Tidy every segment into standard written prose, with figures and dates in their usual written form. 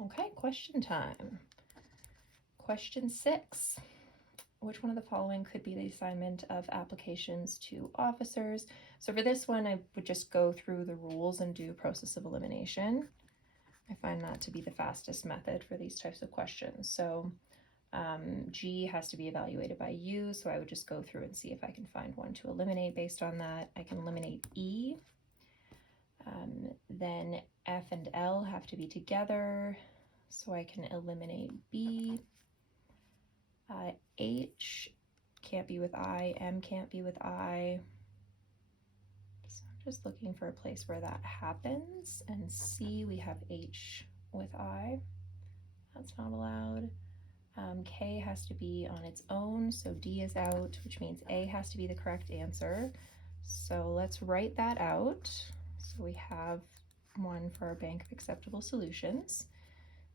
Okay, question time. Question 6. Which one of the following could be the assignment of applications to officers? So for this one, I would just go through the rules and do process of elimination. I find that to be the fastest method for these types of questions. So G has to be evaluated by U, so I would just go through and see if I can find one to eliminate based on that. I can eliminate E. Then F and L have to be together, so I can eliminate B. H can't be with I, M can't be with I. So I'm just looking for a place where that happens. And C, we have H with I. That's not allowed. K has to be on its own, so D is out, which means A has to be the correct answer. So let's write that out. So we have one for our bank of acceptable solutions.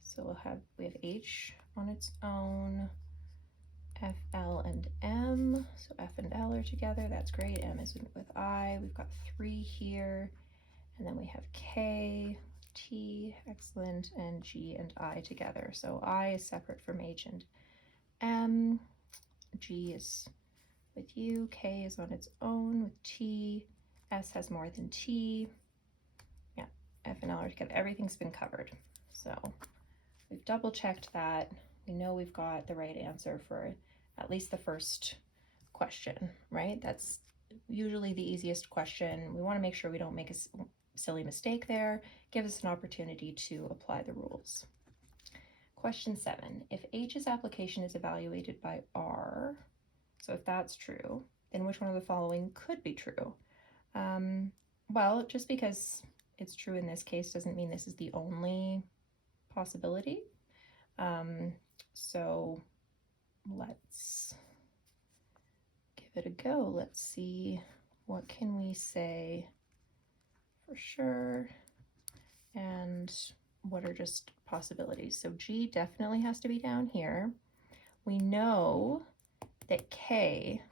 So we have H on its own, F, L, and M. So F and L are together. That's great. M is with I. We've got 3 here. And then we have K, T, excellent, and G and I together. So I is separate from H and M. G is with U. K is on its own with T. S has more than T. Yeah, F and L are together. Everything's been covered. So we've double checked that. We know we've got the right answer for at least the first question, right? That's usually the easiest question. We want to make sure we don't make a silly mistake there. Give us an opportunity to apply the rules. Question 7. If H's application is evaluated by R, so if that's true, then which one of the following could be true? Well, just because it's true in this case doesn't mean this is the only possibility. So let's give it a go. Let's see, what can we say for sure and what are just possibilities. So G definitely has to be down here. We know that K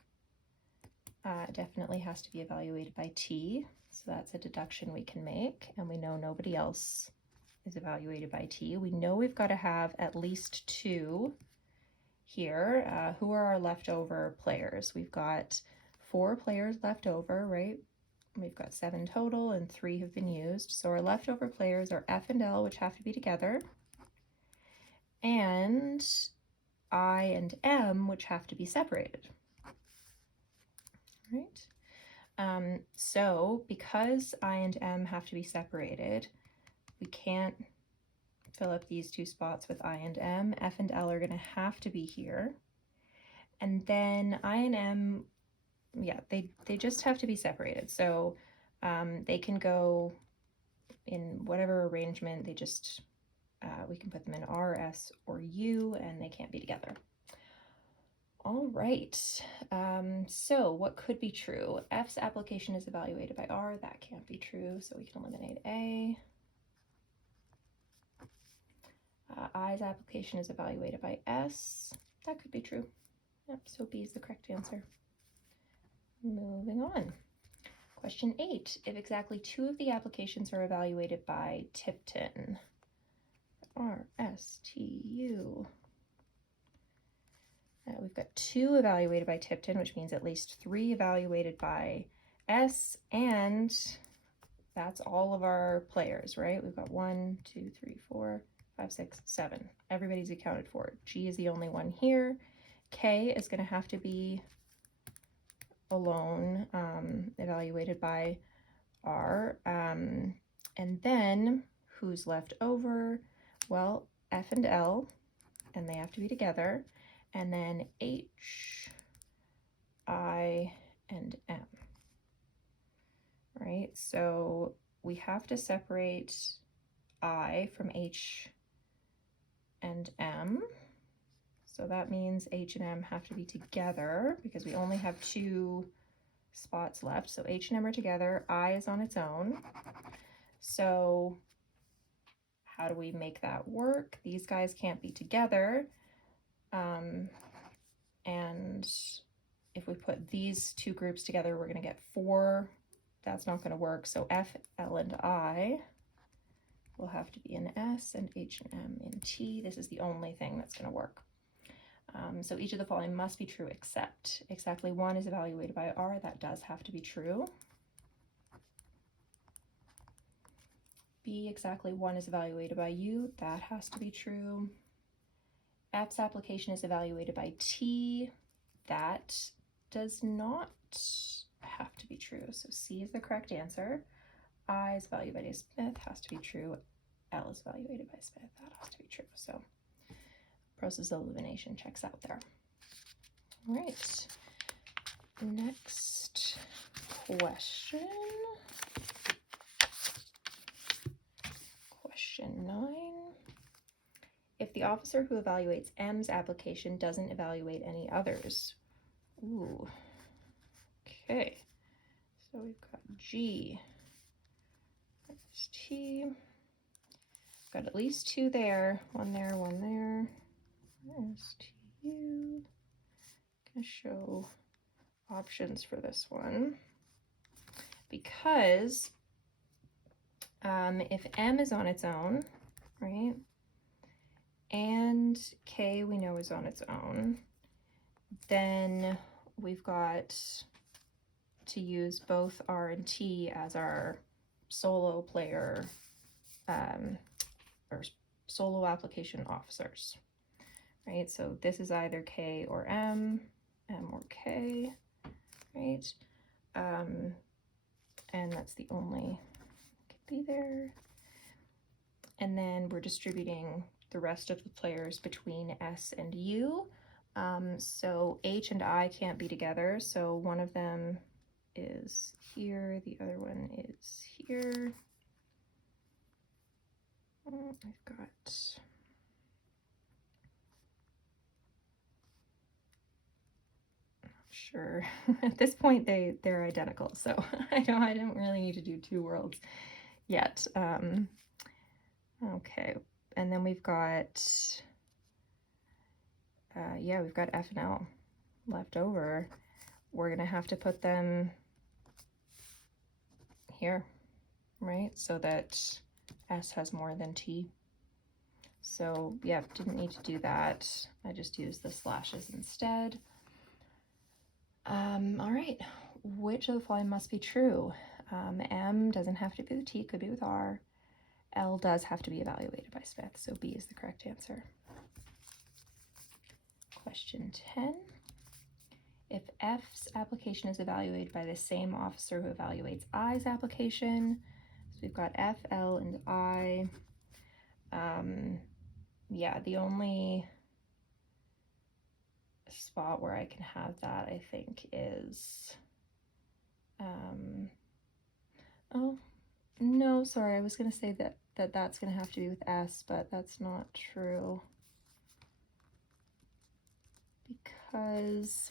definitely has to be evaluated by T, so that's a deduction we can make, and we know nobody else is evaluated by T. We know we've got to have at least 2 here. Who are our leftover players? We've got 4 players left over, right? We've got 7 total and 3 have been used. So our leftover players are F and L, which have to be together, and I and M, which have to be separated. Right? So because I and M have to be separated, we can't fill up these 2 spots with I and M. F and L are going to have to be here. And then I and M, yeah, they just have to be separated. So they can go in whatever arrangement. They just, we can put them in R, S, or U, and they can't be together. All right, so what could be true? F's application is evaluated by R. That can't be true, so we can eliminate A. I's application is evaluated by S. That could be true. Yep, so B is the correct answer. Moving on. Question 8. If exactly 2 of the applications are evaluated by Tipton, R, S, T, U. We've got 2 evaluated by Tipton, which means at least 3 evaluated by S, and that's all of our players, right? We've got 1, 2, 3, 4, 5, 6, 7. Everybody's accounted for. G is the only one here. K is going to have to be alone, evaluated by R. And then who's left over? Well, F and L, and they have to be together. And then H, I, and M, right? So we have to separate I from H and M. So that means H and M have to be together because we only have 2 spots left. So H and M are together, I is on its own. So how do we make that work? These guys can't be together. And if we put these 2 groups together, we're going to get 4. That's not going to work. So F, L, and I will have to be in S and H and M in T. This is the only thing that's going to work. So each of the following must be true except exactly 1 is evaluated by R. That does have to be true. B, exactly 1 is evaluated by U. That has to be true. F's application is evaluated by T. That does not have to be true. So C is the correct answer. I is evaluated by Smith, has to be true. L is evaluated by Smith, that has to be true. So process of elimination checks out there. All right, next question. Question 9. If the officer who evaluates M's application doesn't evaluate any others. Ooh, okay. So we've got G, there's T. Got at least 2 there, 1 there, 1 there. There's TU. Gonna show options for this one because if M is on its own, right, and K we know is on its own, then we've got to use both R and T as our solo player or solo application officers, right? So this is either K or M or K, right? And that's the only could be there. And then we're distributing the rest of the players between S and U. So H and I can't be together, so one of them is here, the other one is here. I've got sure. At this point they're identical, so I don't really need to do 2 worlds yet. Okay, and then we've got yeah, we've got F and L left over. We're gonna have to put them here, right? So that S has more than T. So yeah, didn't need to do that. I just used the slashes instead. All right, which of the following must be true? M doesn't have to be with T, could be with R. L does have to be evaluated by Smith, so B is the correct answer. Question 10. If F's application is evaluated by the same officer who evaluates I's application, so we've got F, L, and I. Yeah, the only spot where I can have that, I think, is, oh, no, sorry, I was going to say that's going to have to be with S, but that's not true. Because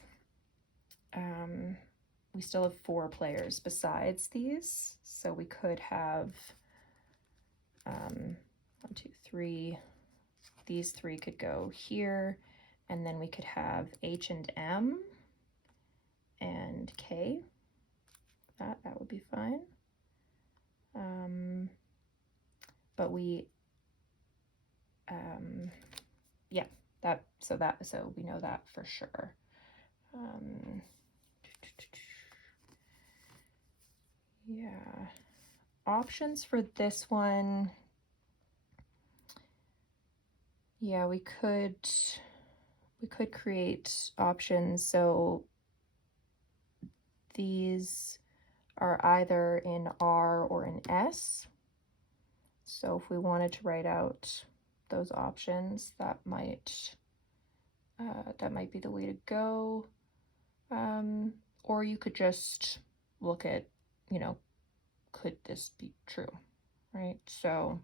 we still have 4 players besides these, so we could have 1, 2, 3. These 3 could go here, and then we could have H and M and K. That would be fine. But we yeah, so we know that for sure. Yeah, options for this one. Yeah, we could create options. So these are either in R or in S. So if we wanted to write out those options, that might be the way to go. Or you could just look at, you know, could this be true, right? So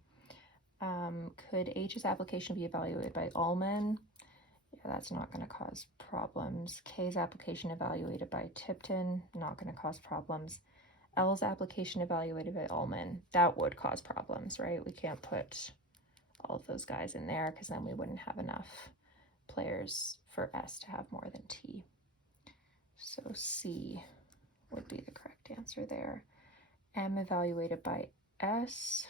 could H's application be evaluated by Ullman? Yeah, that's not going to cause problems. K's application evaluated by Tipton, not going to cause problems. L's application evaluated by Ullman, that would cause problems, right? We can't put all of those guys in there because then we wouldn't have enough players for S to have more than T. So C would be the correct answer there. M evaluated by S,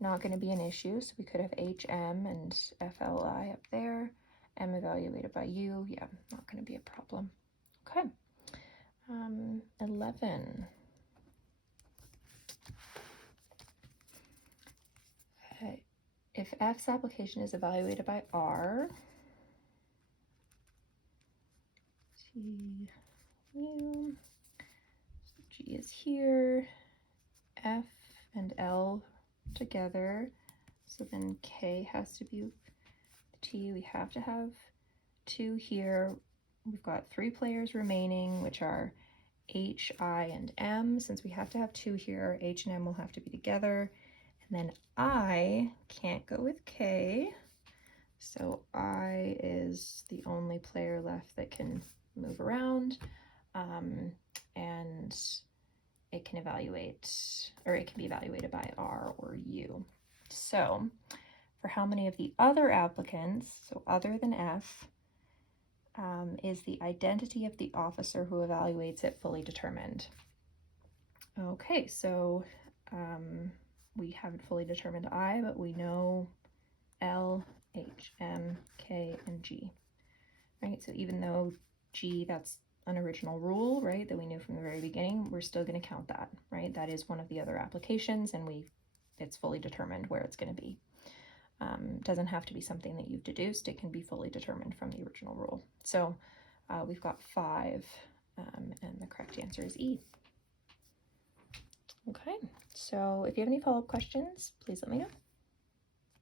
not going to be an issue. So we could have HM and FLI up there. M evaluated by U. Yeah, not going to be a problem. Okay. 11. If F's application is evaluated by R, T, U, so G is here, F and L together, so then K has to be T. We have to have 2 here. We've got 3 players remaining, which are H, I, and M. Since we have to have 2 here, H and M will have to be together. And then I can't go with K, so I is the only player left that can move around, and it can evaluate, or it can be evaluated by R or U. So for how many of the other applicants, so other than F, is the identity of the officer who evaluates it fully determined? Okay, so we haven't fully determined I, but we know L, H, M, K, and G, right? So even though G, that's an original rule, right, that we knew from the very beginning, we're still going to count that, right? That is one of the other applications, and it's fully determined where it's going to be. Doesn't have to be something that you've deduced. It can be fully determined from the original rule. So we've got 5, and the correct answer is E. Okay, so if you have any follow-up questions, please let me know.